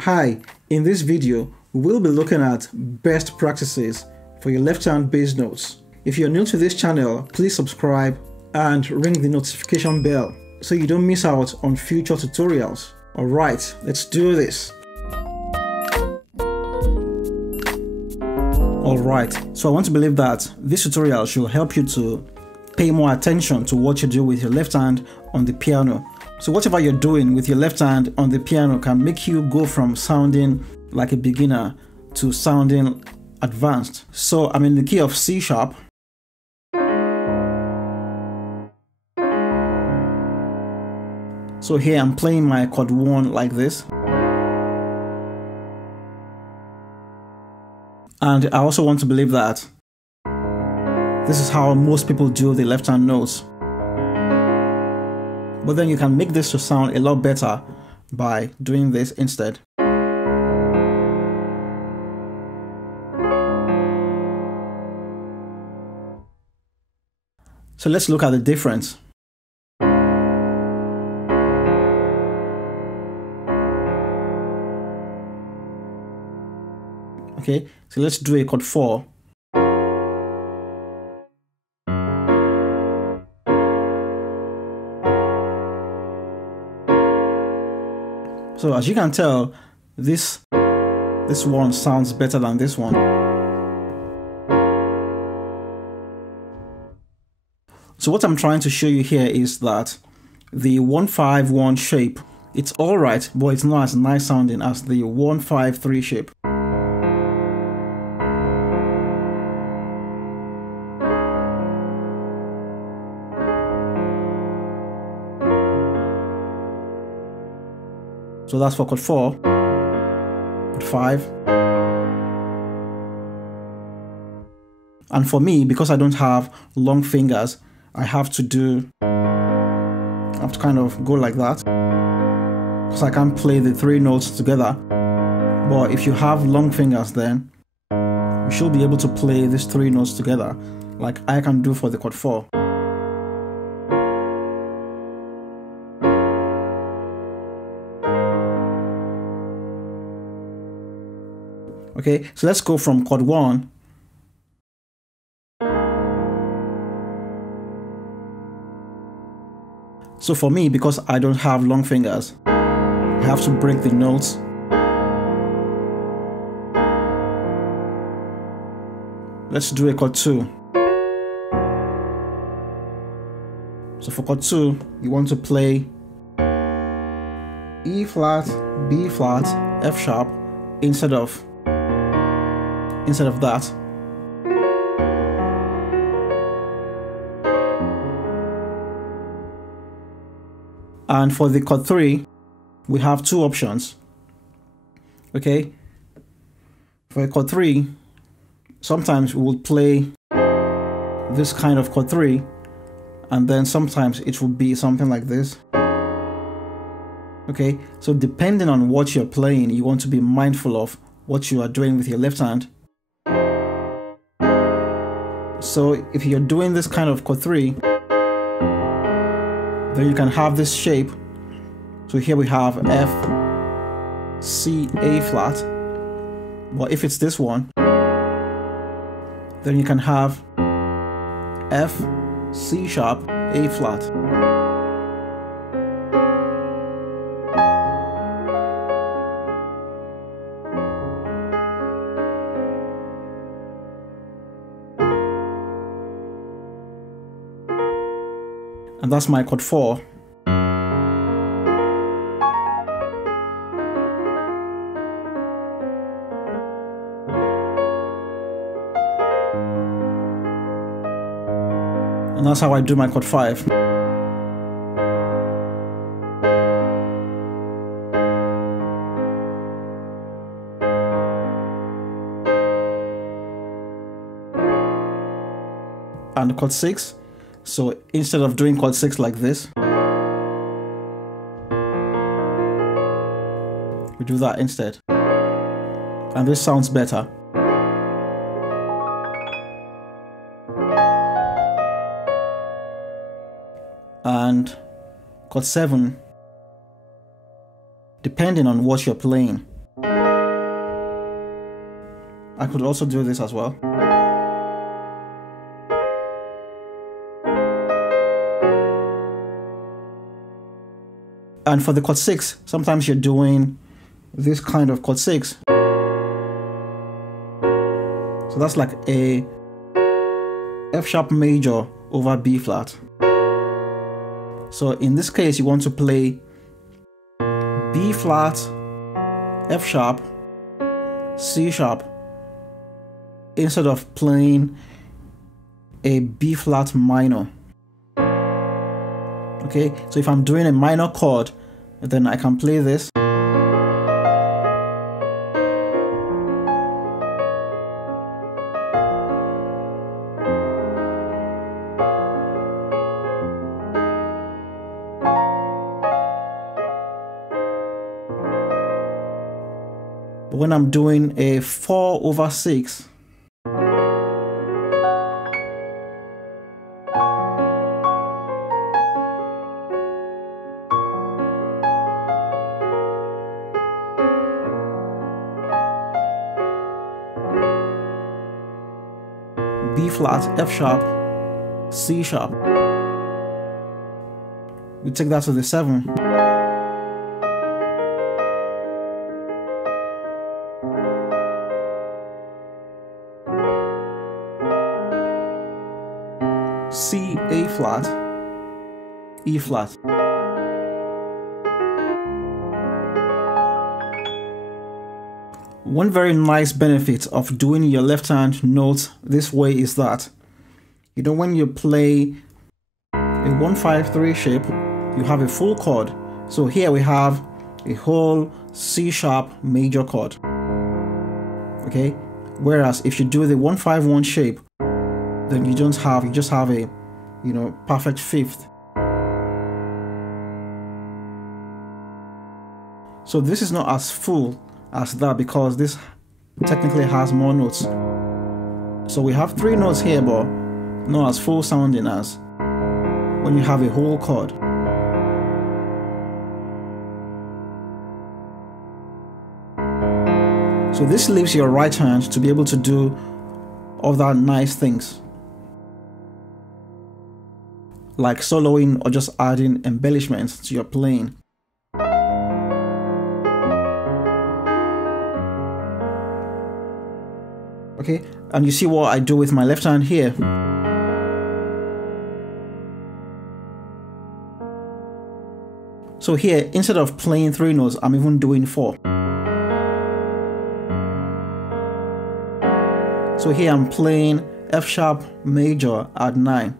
Hi, in this video, we'll be looking at best practices for your left-hand bass notes. If you're new to this channel, please subscribe and ring the notification bell so you don't miss out on future tutorials. Alright, let's do this. Alright, so I want to believe that this tutorial should help you to pay more attention to what you do with your left hand on the piano. So whatever you're doing with your left hand on the piano can make you go from sounding like a beginner to sounding advanced. So I'm in the key of C sharp. So here I'm playing my chord 1 like this. And I also want to believe that this is how most people do the left hand notes. But then you can make this to sound a lot better by doing this instead. So let's look at the difference. Okay, so let's do a chord 4. So as you can tell, this one sounds better than this one. So what I'm trying to show you here is that the 1-5-1 shape, it's alright, but it's not as nice sounding as the 1-5-3 shape. So that's for chord 4, chord 5. And for me, because I don't have long fingers, I have to kind of go like that, because I can't play the 3 notes together. But if you have long fingers, then you should be able to play these 3 notes together, like I can do for the chord 4. Okay, so let's go from chord 1. So for me, because I don't have long fingers, I have to break the notes. Let's do a chord 2. So for chord 2, you want to play E flat, B flat, F sharp instead of that. And for the chord 3, we have 2 options. Okay, for a chord 3, sometimes we will play this kind of chord 3, and then sometimes it will be something like this. Okay, so depending on what you're playing, you want to be mindful of what you are doing with your left hand. So if you're doing this kind of chord 3, then you can have this shape. So here we have F, C, A flat. But if it's this one, then you can have F, C sharp, A flat. And that's my chord 4. And that's how I do my chord 5. And chord 6. So instead of doing chord 6 like this, we do that instead. And this sounds better. And chord 7, depending on what you're playing, I could also do this as well. And for the chord 6, sometimes you're doing this kind of chord 6. So that's like a F sharp major over B flat. So in this case, you want to play B flat, F sharp, C sharp, instead of playing a B flat minor. Okay, so if I'm doing a minor chord, then I can play this. But when I'm doing a 4/6, B flat, F sharp, C sharp. We take that to the 7. C, A flat, E flat. One very nice benefit of doing your left hand notes this way is that, you know, when you play a 1-5-3 shape, you have a full chord. So here we have a whole C sharp major chord. Okay, whereas if you do the 1-5-1 shape, then you just have a, you know, perfect fifth. So this is not as full as that because this technically has more notes. So we have 3 notes here, but not as full sounding as when you have a whole chord. So this leaves your right hand to be able to do other nice things, like soloing or just adding embellishments to your playing. Okay, and you see what I do with my left hand here. So here, instead of playing 3 notes, I'm even doing 4. So here I'm playing F sharp major at 9.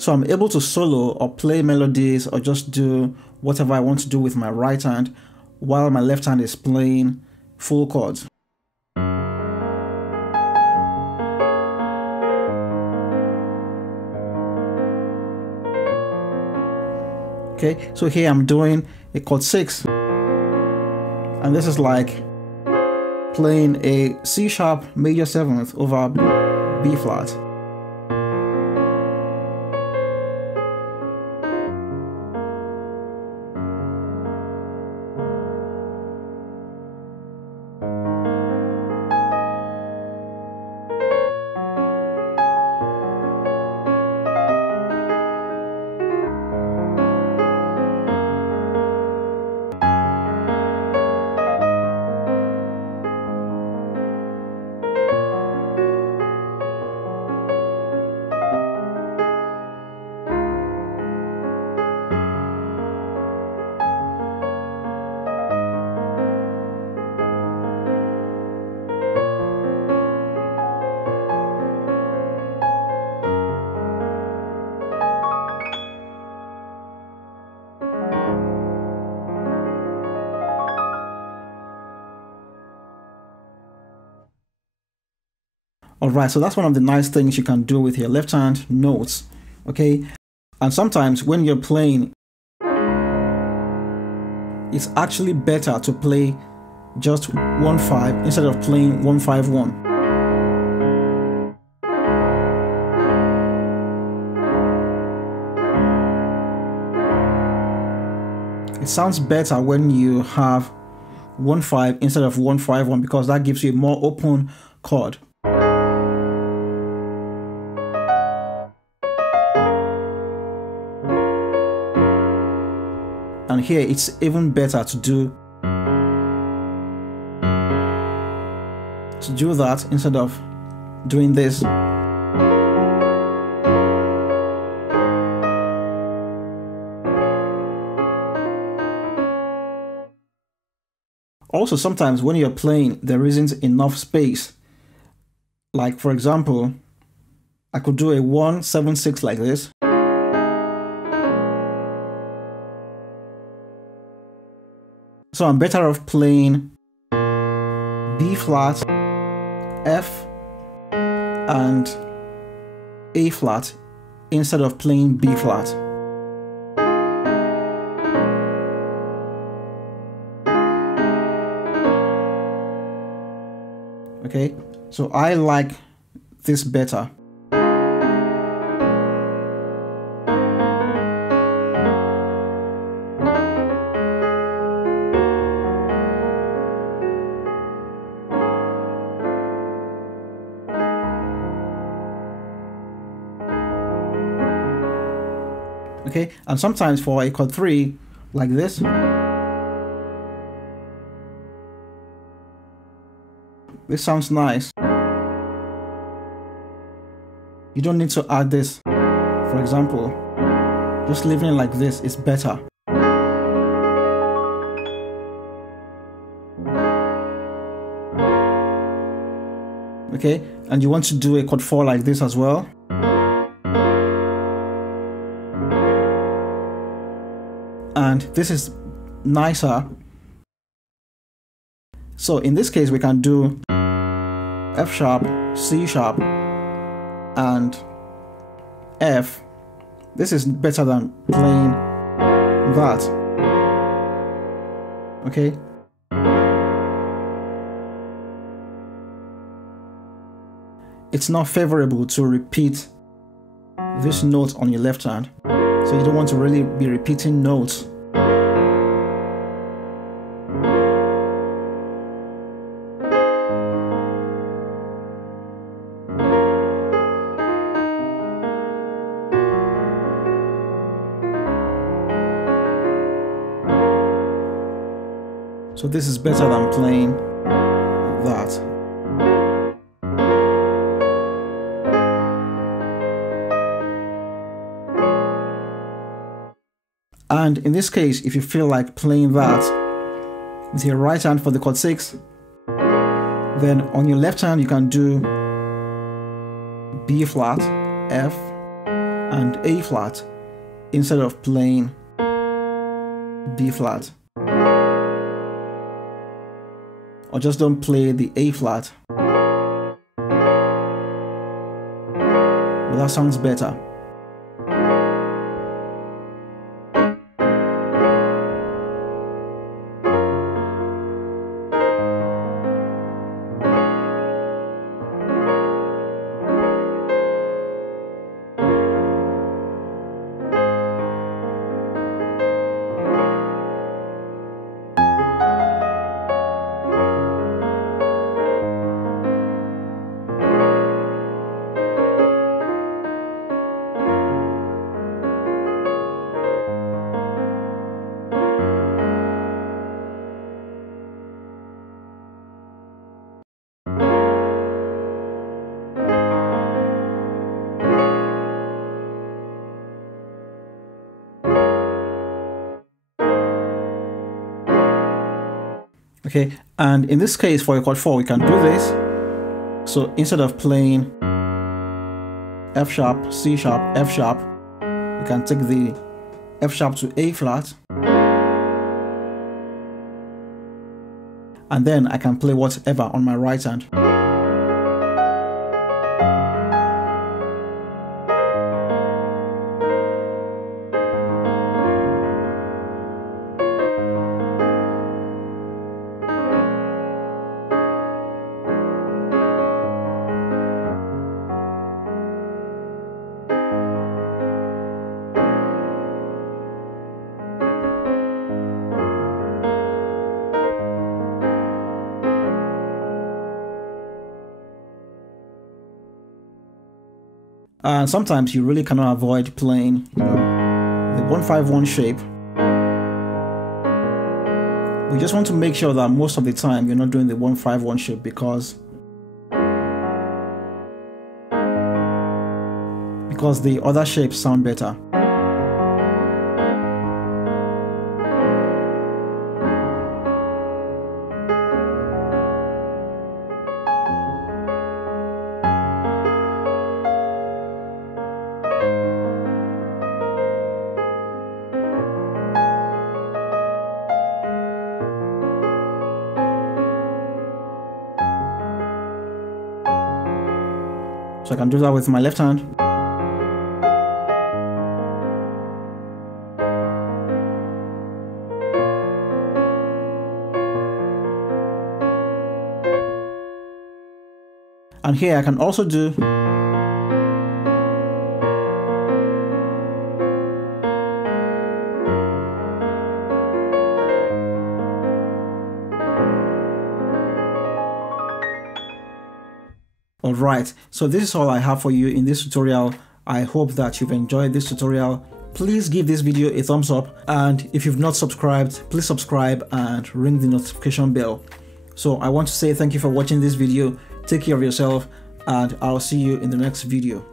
So I'm able to solo or play melodies or just do whatever I want to do with my right hand while my left hand is playing full chords. Okay, so here I'm doing a chord 6, and this is like playing a C sharp major 7th over B flat. Alright, so that's one of the nice things you can do with your left hand notes, okay? And sometimes when you're playing, it's actually better to play just 1-5 instead of playing 1-5-1. sounds better when you have 1-5 instead of 1-5-1 because that gives you a more open chord. And here it's even better to do that instead of doing this. Also, sometimes when you're playing, there isn't enough space. Like, for example, I could do a 1-7-6 like this. So I'm better off playing B flat, F, and A flat instead of playing B flat. Okay, so I like this better. Okay, and sometimes for a chord 3 like this, this sounds nice. You don't need to add this. For example, just leaving it like this is better. Okay, and you want to do a chord 4 like this as well. And this is nicer. So in this case, we can do F sharp, C sharp, and F. This is better than playing that. Okay. It's not favorable to repeat this note on your left hand. So you don't want to really be repeating notes. So this is better than playing that. And in this case, if you feel like playing that with your right hand for the chord 6, then on your left hand you can do B flat, F, and A flat instead of playing B flat. Or just don't play the A flat. But that sounds better. Okay, and in this case for a chord 4 we can do this. So instead of playing F sharp, C sharp, F sharp, we can take the F sharp to A flat, and then I can play whatever on my right hand. And sometimes you really cannot avoid playing, the 151 shape. We just want to make sure that most of the time you're not doing the 151 shape because the other shapes sound better. So I can do that with my left hand. And here I can also do Alright, so this is all I have for you in this tutorial. I hope that you've enjoyed this tutorial. Please give this video a thumbs up, and if you've not subscribed, please subscribe and ring the notification bell. So I want to say thank you for watching this video. Take care of yourself, and I'll see you in the next video.